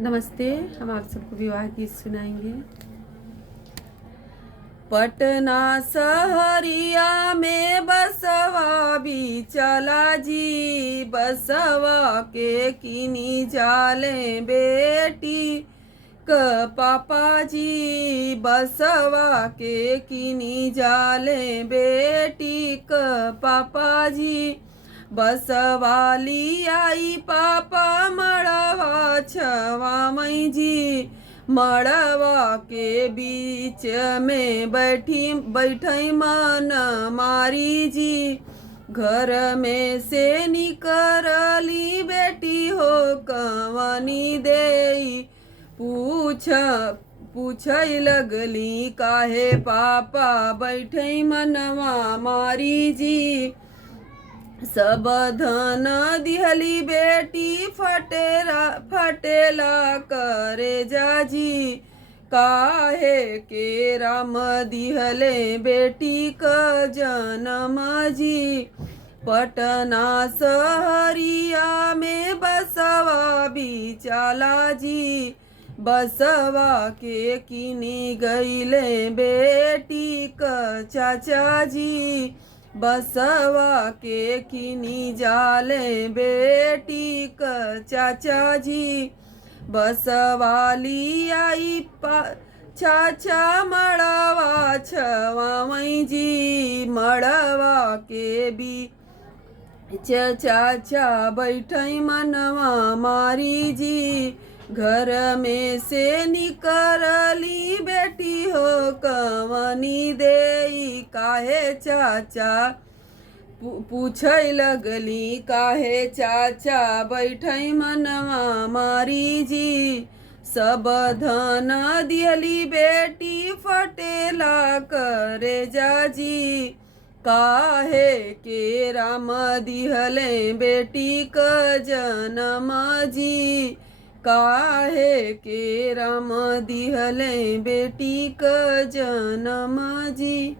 नमस्ते। हम आप सबको विवाह गीत सुनाएंगे। पटना सहरिया में बसवा भी चला जी, बसवा के किनी जाले बेटी क पापा जी, बसवा के किनी जाले बेटी क पापा जी। बसवाली आई पापा मड़वा छवा मई जी, मड़वा के बीच में बैठी मन मारी जी। घर में से निकरली बेटी हो कवनी देई, पूछ लगली काहे पापा बैठे मनवा मारी जी। सब धन दिहली बेटी फटेला करे जाजी, काहे के राम दिहले बेटी क जन्म जी। पटना सहरिया में बसवा भी चला जी, बसवा के किनी गईले बेटी क चाचा जी। बसवा के किनी जाले बेटी क चाचा जी। बसवाली आई चाचा मड़वा छवा मई जी, मड़वा के भी चाचा बैठई मनवा मारी जी। घर में से निकरली बेटी हो कवनी देई, काहे चाचा पूछ लगली काहे चाचा बैठई मनवा मारी जी। सब धन दिहली बेटी फटेला करे जाजी, काहे के राम दिहले बेटी क जन्म जी। काहे के राम दिहले बेटी क जन्म जी।